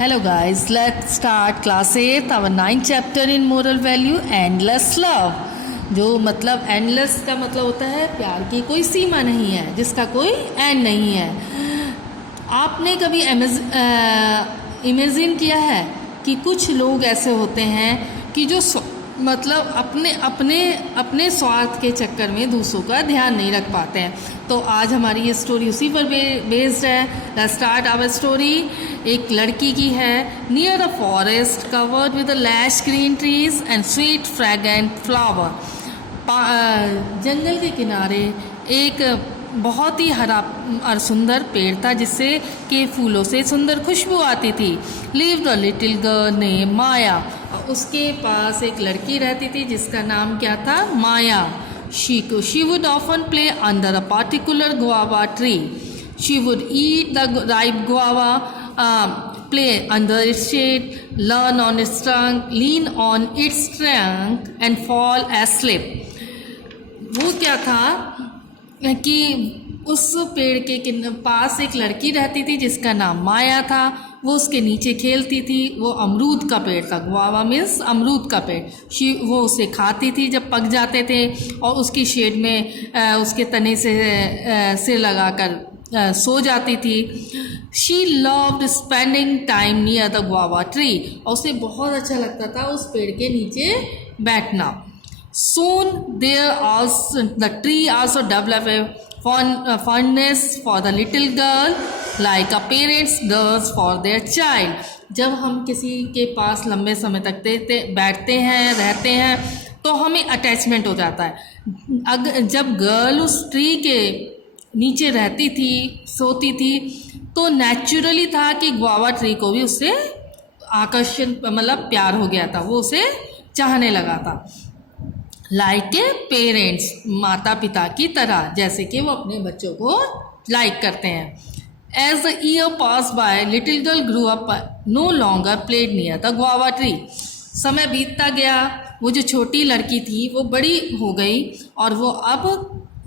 Hello guys, let's start class 8, our 9th chapter in moral value, endless love. जो मतलब endless का मतलब होता है प्यार की कोई सीमा नहीं है, जिसका कोई एंड नहीं है। आपने कभी इमेजिन किया है कि कुछ लोग ऐसे होते हैं कि जो मतलब अपने स्वार्थ के चक्कर में दूसरों का ध्यान नहीं रख पाते हैं। तो आज हमारी ये स्टोरी उसी पर बेस्ड है। Let's start our story. एक लड़की की है। Near a forest covered with lush green trees and sweet fragrant flower. जंगल के किनारे एक बहुत ही हरा और सुंदर पेड़ था जिससे के फूलों से सुंदर खुशबू आती थी। Lived a little girl name Maya. उसके पास एक लड़की रहती थी जिसका नाम क्या था? माया। She would often play under a particular guava tree. She would eat the ripe guava, play under its shade, lean on its trunk and fall asleep. वो क्या था कि उस पेड़ के पास एक लड़की रहती थी जिसका नाम माया था। वो उसके नीचे खेलती थी। वो अमरूद का पेड़ था। गुआवा मीन्स अमरूद का पेड़। वो उसे खाती थी जब पक जाते थे और उसकी शेड में उसके तने से सिर लगाकर सो जाती थी। She loved spending time near the guava tree. और उसे बहुत अच्छा लगता था उस पेड़ के नीचे बैठना। Soon the tree also developed a fondness for the little girl like a parents does for their child. जब हम किसी के पास लंबे समय तक बैठते हैं रहते हैं तो हमें अटैचमेंट हो जाता है। जब गर्ल उस ट्री के नीचे रहती थी सोती थी तो नेचुरली था कि गुआवा ट्री को भी उससे आकर्षण मतलब प्यार हो गया था। वो उसे चाहने लगा था। लाइक ए पेरेंट्स, माता पिता की तरह, जैसे कि वो अपने बच्चों को लाइक करते हैं। As the year pass by little girl grew up no longer played near the guava tree. समय बीतता गया। वो जो छोटी लड़की थी वो बड़ी हो गई और वो अब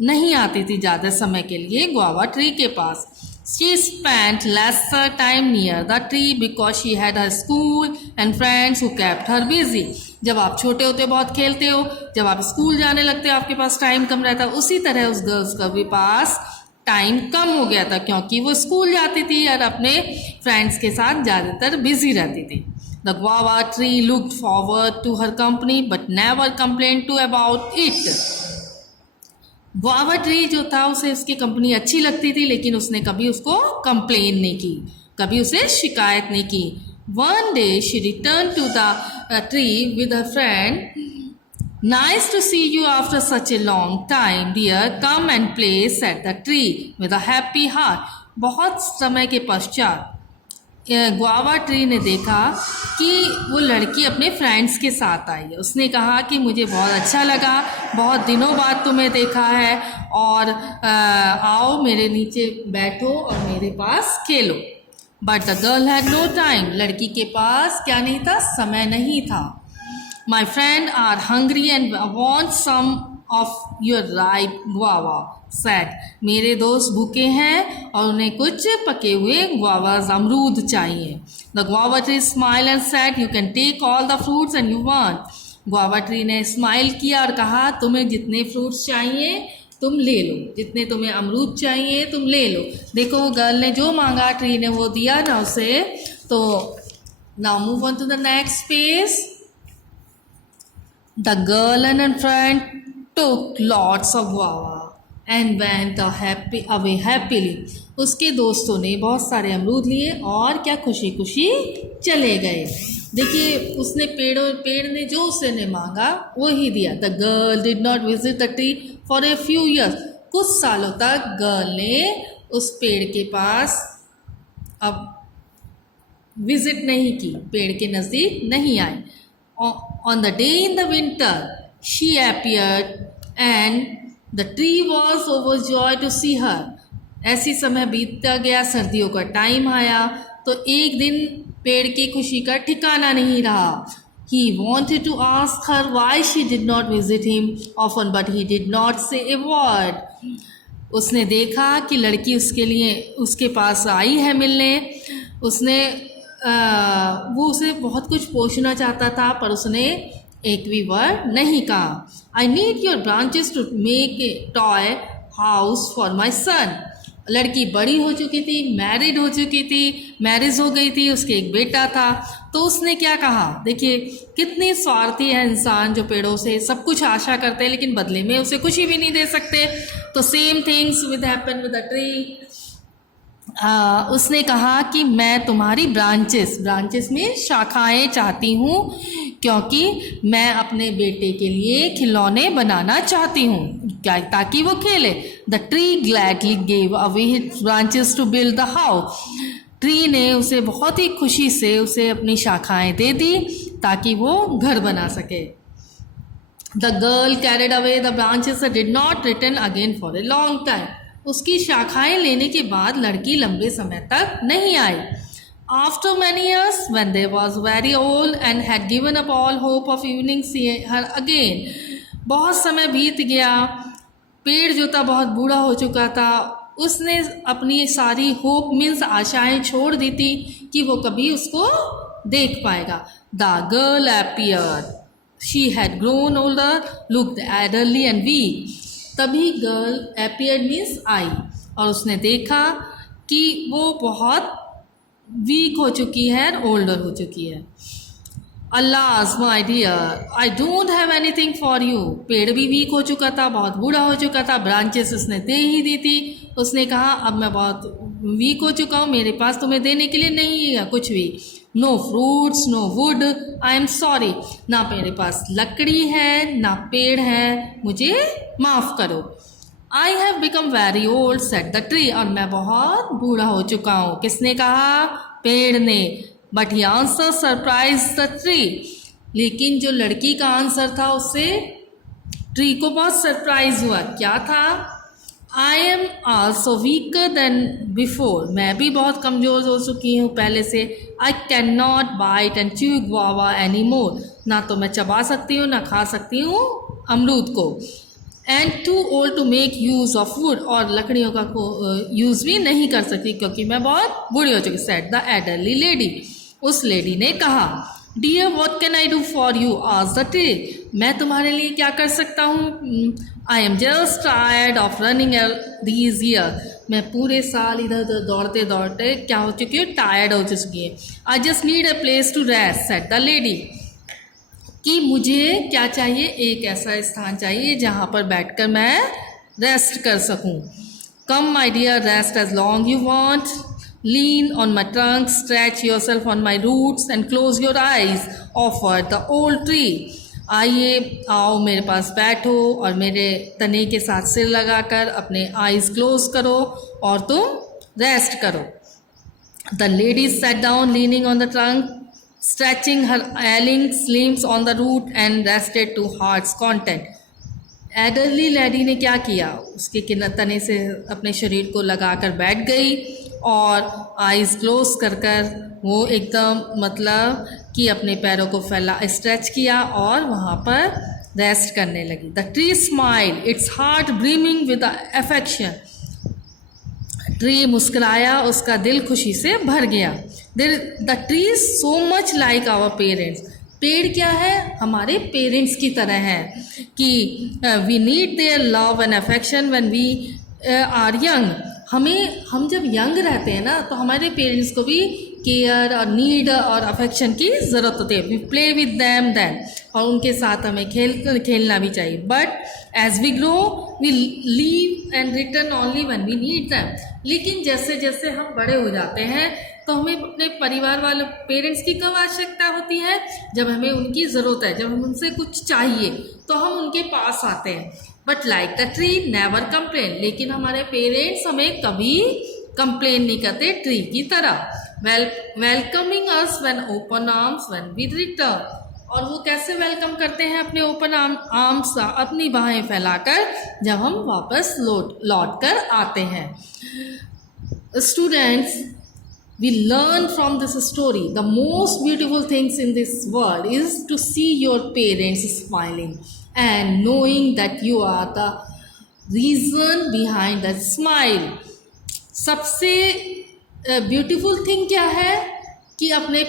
नहीं आती थी ज़्यादा समय के लिए गुआवा ट्री के पास। She spent lesser time near the tree because she had her school and friends who kept her busy. जब आप छोटे होते हो बहुत खेलते हो, जब आप स्कूल जाने लगते हो आपके पास टाइम कम रहता है। उसी तरह उस गर्ल्स का भी पास टाइम कम हो गया था क्योंकि वो स्कूल जाती थी और अपने फ्रेंड्स के साथ ज़्यादातर बिजी रहती थी। The guava tree looked forward to her company but never complained to about it. Guava tree जो था उसे उसकी कंपनी अच्छी लगती थी लेकिन उसने कभी उसको कंप्लेन नहीं की, कभी उसे शिकायत नहीं की। One day she return to the tree with a friend. Nice to see you after such a long time dear, come and play said the tree with a happy heart. बहुत समय के पश्चात गुआवा ट्री ने देखा कि वो लड़की अपने फ्रेंड्स के साथ आई है। उसने कहा कि मुझे बहुत अच्छा लगा, बहुत दिनों बाद तुम्हें देखा है और आओ मेरे नीचे बैठो और मेरे पास खेलो। But the girl had no time. लड़की के पास क्या नहीं था? समय नहीं था। My friend are hungry and want some of your ripe guava said. मेरे दोस्त भूखे हैं और उन्हें कुछ पके हुए गुआवाज अमरूद चाहिए। The guava tree smile and said you can take all the fruits and you want. Guava tree ने स्माइल किया और कहा तुम्हें जितने फ्रूट्स चाहिए तुम ले लो, जितने तुम्हें अमरूद चाहिए तुम ले लो। देखो गर्ल ने जो मांगा ट्री ने वो दिया ना उसे। तो now move on to the next page. The girl and her friend took lots of guava and went away happily. उसके दोस्तों ने बहुत सारे अमरूद लिए और क्या खुशी खुशी चले गए। देखिए उसने पेड़ ने जो उसने मांगा वो ही दिया। The girl did not visit the tree for a few years. कुछ सालों तक गर्ल ने उस पेड़ के पास अब विजिट नहीं की, पेड़ के नज़दीक नहीं आई। On the day in the winter she appeared and the tree was overjoyed to see her. ऐसी समय बीतता गया, सर्दियों का टाइम आया तो एक दिन पेड़ की खुशी का ठिकाना नहीं रहा। He wanted to ask her why she did not visit him often but he did not say a word. उसने देखा कि लड़की उसके पास आई है मिलने। उसने वो उसे बहुत कुछ पूछना चाहता था पर उसने एक भी वर्ड नहीं कहा। I need your branches to make a toy house for my son. लड़की बड़ी हो चुकी थी, मैरिड हो चुकी थी, मैरिज हो गई थी, उसके एक बेटा था। तो उसने क्या कहा, देखिए कितनी स्वार्थी है इंसान जो पेड़ों से सब कुछ आशा करते हैं लेकिन बदले में उसे कुछ भी नहीं दे सकते। तो same things with happen with the tree. उसने कहा कि मैं तुम्हारी ब्रांचेस में शाखाएं चाहती हूँ क्योंकि मैं अपने बेटे के लिए खिलौने बनाना चाहती हूँ क्या ताकि वो खेले। The tree gladly gave away his branches to build the house. Tree ने उसे बहुत ही खुशी से उसे अपनी शाखाएं दे दी ताकि वो घर बना सके। The girl carried away the branches did not return again for a long time. उसकी शाखाएं लेने के बाद लड़की लंबे समय तक नहीं आई। After many years when they was very old and had given up all hope of evening see her again. बहुत समय बीत गया, पेड़ जो था बहुत बूढ़ा हो चुका था, उसने अपनी सारी होप मीन्स आशाएं छोड़ दी थी कि वो कभी उसको देख पाएगा। The girl appeared, she had grown older, looked elderly and weak. तभी गर्ल अपीयर्ड मीन्स आई और उसने देखा कि वो बहुत वीक हो चुकी है, ओल्डर हो चुकी है। Alas my dear I don't have anything for you. पेड़ भी वीक हो चुका था, बहुत बूढ़ा हो चुका था, ब्रांचेस उसने दे ही दी थी। उसने कहा अब मैं बहुत वीक हो चुका हूँ, मेरे पास तुम्हें देने के लिए नहीं है कुछ भी। No fruits, no wood, I am sorry. ना मेरे पास लकड़ी है ना पेड़ है, मुझे माफ़ करो। I have become very old said the tree. और मैं बहुत बूढ़ा हो चुका हूँ। किसने कहा? पेड़ ने। But he answer surprise the tree. लेकिन जो लड़की का आंसर था उससे ट्री को बहुत सरप्राइज हुआ। क्या था? I am also weaker than before. मैं भी बहुत कमज़ोर हो चुकी हूँ पहले से। I can not bite and chew guava any more. ना तो मैं चबा सकती हूँ ना खा सकती हूँ अमरूद को। And too old to make use of wood. और लकड़ियों का यूज़ भी नहीं कर सकती क्योंकि मैं बहुत बूढ़ी हो चुकी। Said the elderly lady. उस लेडी ने कहा, dear what can I do for you? Asked the tree. मैं तुम्हारे लिए क्या कर सकता हूँ? I am just tired of running these year. मैं पूरे साल इधर उधर दौड़ते दौड़ते क्या हो चुकी हूँ? टायर्ड हो चुकी है। I just need a place to rest said the lady. कि मुझे क्या चाहिए? एक ऐसा स्थान चाहिए जहाँ पर बैठकर मैं रेस्ट कर सकूँ। Come my dear rest as long you want. Lean on my trunk, stretch yourself on my roots and close your eyes offer the old tree. आइए आओ मेरे पास बैठो और मेरे तने के साथ सिर लगाकर अपने आइज क्लोज करो और तुम रेस्ट करो। The lady sat down leaning on the trunk, stretching her ailing limbs on the root and rested to heart's content. Elderly lady ने क्या किया? उसके तने से अपने शरीर को लगाकर बैठ गई और आइज़ क्लोज कर कर वो एकदम मतलब कि अपने पैरों को फैला स्ट्रेच किया और वहाँ पर रेस्ट करने लगी। The tree smile its heart brimming with affection. Tree मुस्कुराया, उसका दिल खुशी से भर गया। The tree is so much like our parents. पेड़ क्या है? हमारे पेरेंट्स की तरह है कि we need their love and affection when we are young. हम जब यंग रहते हैं ना तो हमारे पेरेंट्स को भी केयर और नीड और अफेक्शन की ज़रूरत होती है। We play with them then, और उनके साथ हमें खेलना भी चाहिए। But as we grow we leave and return only when we need them. लेकिन जैसे जैसे हम बड़े हो जाते हैं तो हमें अपने परिवार वाले पेरेंट्स की कब आवश्यकता होती है? जब हमें उनकी ज़रूरत है, जब हम उनसे कुछ चाहिए तो हम उनके पास आते हैं। But like the tree never complain. लेकिन हमारे पेरेंट्स हमें कभी कंप्लेन नहीं करते ट्री की तरह। Welcoming us when open arms when we return. और वो कैसे वेलकम करते हैं अपने ओपन आर्म्स, अपनी बाहें फैलाकर, जब हम वापस लौट कर आते हैं। Students, we learn from this story the most beautiful things in this world is to see your parents smiling and knowing that you are the reason behind that smile. सबसे ब्यूटीफुल थिंग क्या है? कि अपने